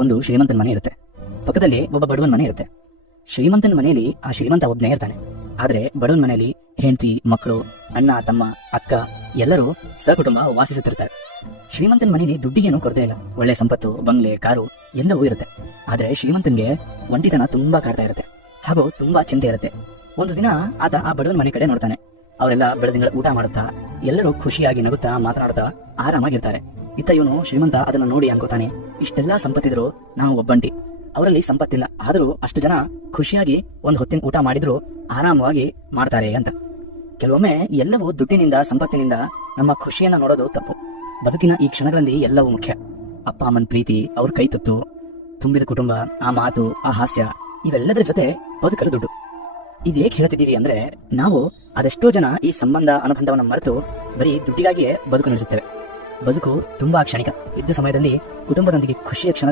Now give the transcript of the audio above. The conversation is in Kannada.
ಒಂದು ಶ್ರೀಮಂತನ ಮನೆ ಇರುತ್ತೆ, ಪಕ್ಕದಲ್ಲಿ ಒಬ್ಬ ಬಡವನ ಮನೆ ಇರುತ್ತೆ. ಶ್ರೀಮಂತನ ಮನೆಯಲ್ಲಿ ಆ ಶ್ರೀಮಂತ ಒಬ್ಬನೇ ಇರ್ತಾನೆ. ಆದ್ರೆ ಬಡವನ ಮನೆಯಲ್ಲಿ ಹೆಂಡತಿ, ಮಕ್ಕಳು, ಅಣ್ಣ, ತಮ್ಮ, ಅಕ್ಕ ಎಲ್ಲರೂ ಸಹಕುಟುಂಬ ವಾಸಿಸುತ್ತಿರ್ತಾರೆ. ಶ್ರೀಮಂತನ ಮನೆಯಲ್ಲಿ ದುಡ್ಡಿಗೇನು ಕೊರತೆ ಇಲ್ಲ. ಒಳ್ಳೆ ಸಂಪತ್ತು, ಬಂಗ್ಲೆ, ಕಾರು ಎಲ್ಲವೂ ಇರುತ್ತೆ. ಆದ್ರೆ ಶ್ರೀಮಂತನ್ಗೆ ಒಂಟಿತನ ತುಂಬಾ ಕಾಡ್ತಾ ಇರುತ್ತೆ ಹಾಗೂ ತುಂಬಾ ಚಿಂತೆ ಇರುತ್ತೆ. ಒಂದು ದಿನ ಆತ ಆ ಬಡವನ ಮನೆ ಕಡೆ ನೋಡ್ತಾನೆ. ಅವರೆಲ್ಲ ಬೆಳದಿಂಗಳ ಊಟ ಮಾಡುತ್ತಾ ಎಲ್ಲರೂ ಖುಷಿಯಾಗಿ ನಗುತ್ತಾ ಮಾತನಾಡುತ್ತಾ ಆರಾಮಾಗಿರ್ತಾರೆ. ಇತ್ತ ಇವನು ಶ್ರೀಮಂತ ಅದನ್ನ ನೋಡಿ ಅನ್ಕೋತಾನೆ, ಇಷ್ಟೆಲ್ಲಾ ಸಂಪತ್ತಿದ್ರು ನಾವು ಒಬ್ಬಂಟಿ. ಅವರಲ್ಲಿ ಸಂಪತ್ತಿಲ್ಲ, ಆದರೂ ಅಷ್ಟು ಜನ ಖುಷಿಯಾಗಿ ಒಂದು ಹೊತ್ತಿನ ಊಟ ಮಾಡಿದ್ರು ಆರಾಮವಾಗಿ ಮಾಡ್ತಾರೆ ಅಂತ. ಕೆಲವೊಮ್ಮೆ ಎಲ್ಲವೂ ದುಡ್ಡಿನಿಂದ, ಸಂಪತ್ತಿನಿಂದ ನಮ್ಮ ಖುಷಿಯನ್ನ ನೋಡೋದು ತಪ್ಪು. ಬದುಕಿನ ಈ ಕ್ಷಣಗಳಲ್ಲಿ ಎಲ್ಲವೂ ಮುಖ್ಯ. ಅಪ್ಪ ಅಮ್ಮನ ಪ್ರೀತಿ, ಅವ್ರ ಕೈ ತುತ್ತು, ತುಂಬಿದ ಕುಟುಂಬ, ಆ ಮಾತು, ಆ ಹಾಸ್ಯ, ಇವೆಲ್ಲದರ ಜೊತೆ ಬದುಕಲು ದುಡ್ಡು. ಇದೇಕೆ ಹೇಳ್ತಿದ್ದೀವಿ ಅಂದ್ರೆ, ನಾವು ಅದೆಷ್ಟೋ ಜನ ಈ ಸಂಬಂಧ ಅನುಬಂಧವನ್ನು ಮರೆತು ಬರೀ ದುಡ್ಡಿಗಾಗಿಯೇ ಬದುಕು ನಡೆಸುತ್ತೇವೆ. ಬದುಕು ತುಂಬಾ ಕ್ಷಣಿಕ. ಇದ್ದ ಸಮಯದಲ್ಲಿ ಕುಟುಂಬದೊಂದಿಗೆ ಖುಷಿಯ ಕ್ಷಣ